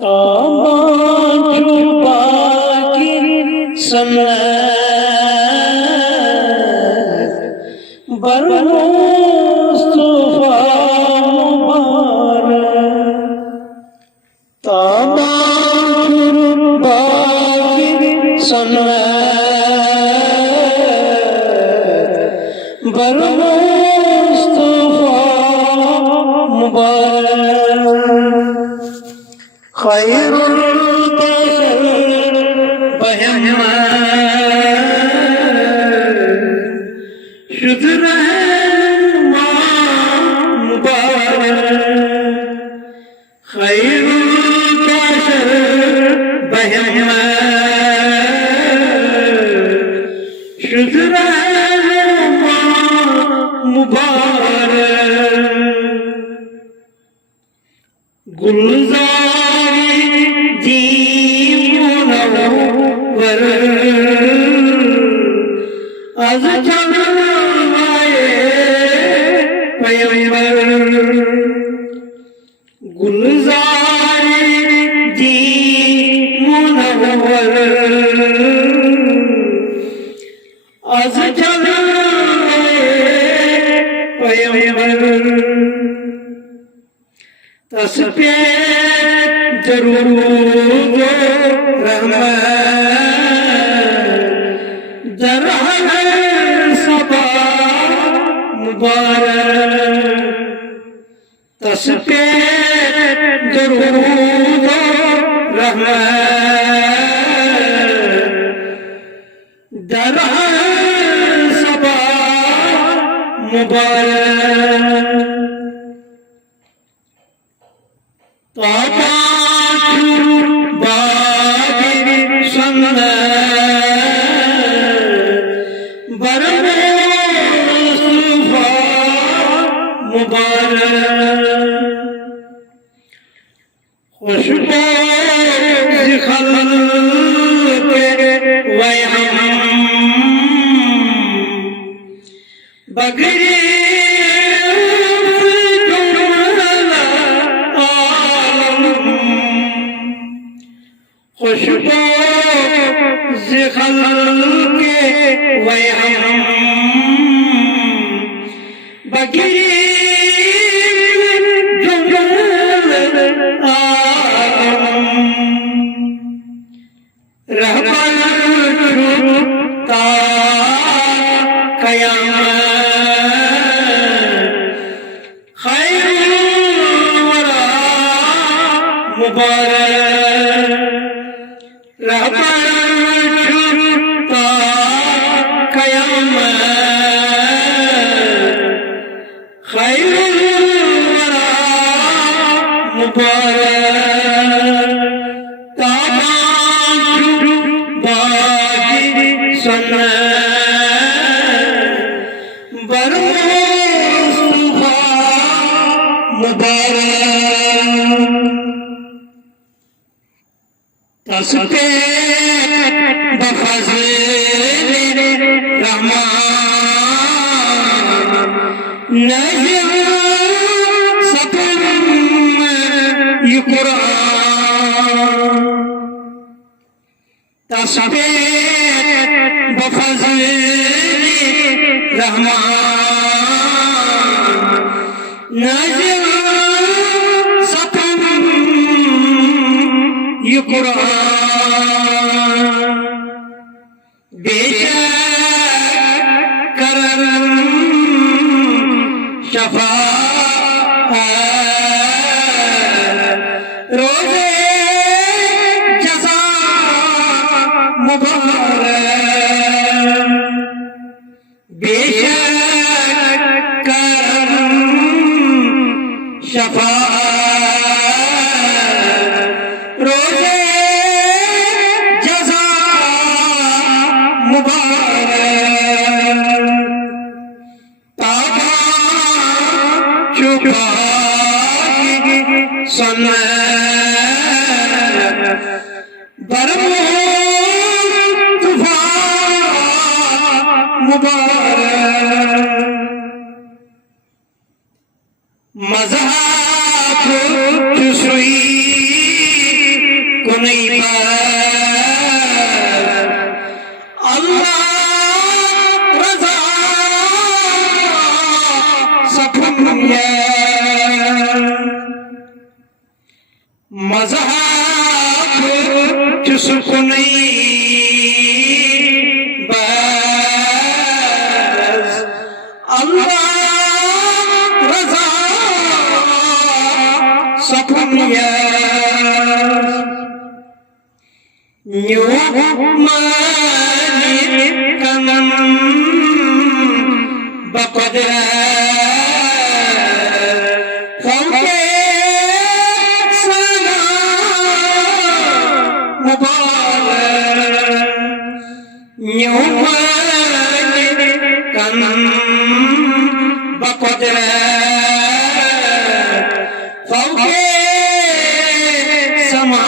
तामांचु बाकिर सन्नत बरमुस्तफा मुबारक। तामांचु बाकिर सन्नत बरमुस्तफा मुबारक। खैरुल बशर बहमत शुद्ध रहनुमा मुबारक। खैरुल बशर बहमत शुद्ध रहनुमा मुबारक। गुलज़ारी दी मुनव्वर अज़ जमाए पैगंबर। गुलज़ारी दी मुनव्वर अज़ जमाए पैगंबर। तस्बे दरूद रहमत दर हर सबा मुबारक। तस्बे दरूद रहमत दर हर सबा मुबारक। तामांचु बाकिर सन्नत बरमुस्तफा मुबारक। खुशबू खल्क़े वहम बगरी खुशबू खल्क़े वहम बगरी रहमत छुटा क़यामत खैरुल वरा मुबारक। रहमत छुटा क़यामत खैरुल वरा मुबारक। तामांचु बाकिर सन्नत बरमुस्तफा मुबारक। तस्बे बफज़ल रहमान नज़्म सतम ये कुरान। तस्बे बफज़ल रहमान नज़्म सतम ये कुरान। बेशक करम शफ़ाअत रोज़े जज़ा मुबारक। बेशक करम शफ़ाअत रोज़े जज़ा मुबारक। तामांचु बाकिर सन्नत बरमुस्तफा कुनई अल्लाह रजा सफुनिया मज़हब चुसकुनई बस अल्लाह रजा सफुनिया न्यू कनम बकदर फौके सना मुबारक न्यू कनम बकदर फौके समा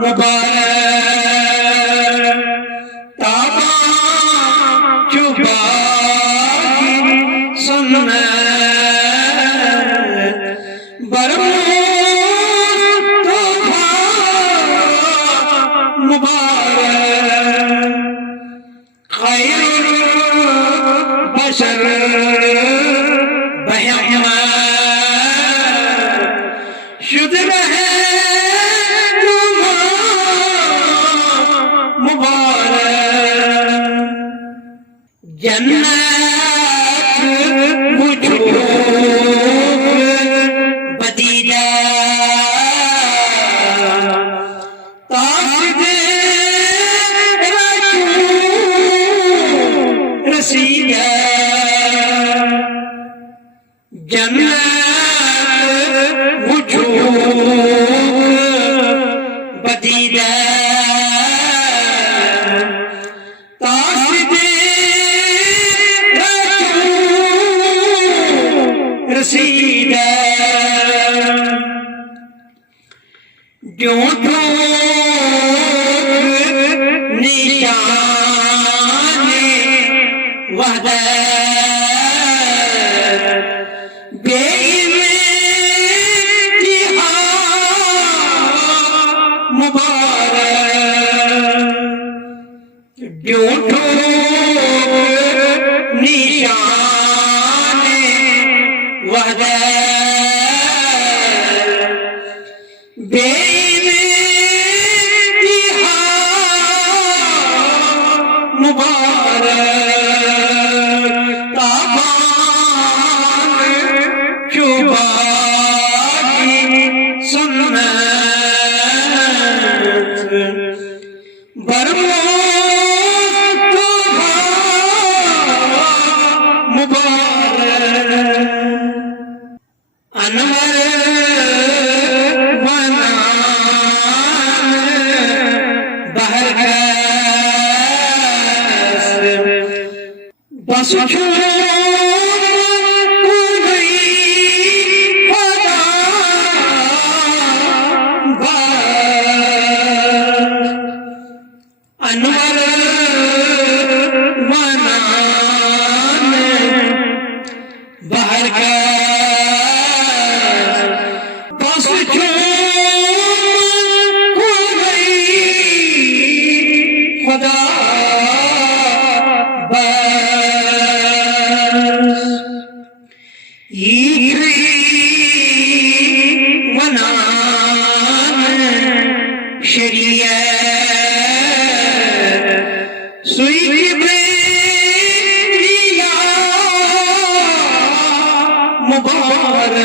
मुबारक ताबा चुबागी सुन्नत बरमूद तोबा मुबारक खैरुल बशर बहमत शुद्ध रहे जन्नत वजूद बदीला तासिद रसीदा जन्नत वजूद बदीला रसीदा जो निशान वहदत बेइंतिहा मुबारक जो निशान वहदत बेइंतिहा मुबारक ताबान चुबागी सुन्नत बरमूद तोबा मुबारक अनवर बस अनवर वनान बाहर का बस खुदा शरीयत सुई बेरिया मुबारक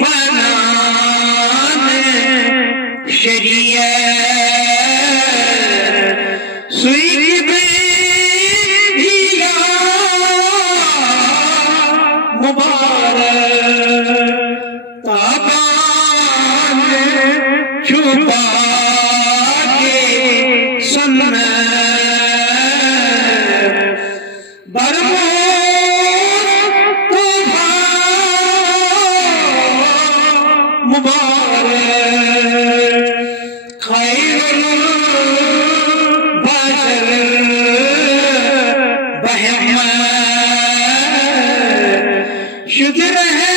वनान शरीयत सुई बेरिया मुबारक ताबान छुपा के सुन्नत बरमूद तोबा मुबारक खैरुल बशर बहमत शुक्र है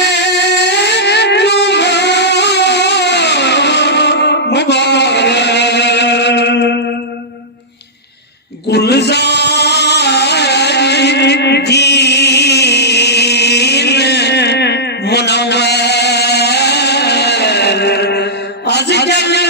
मुनव्वर आज क्या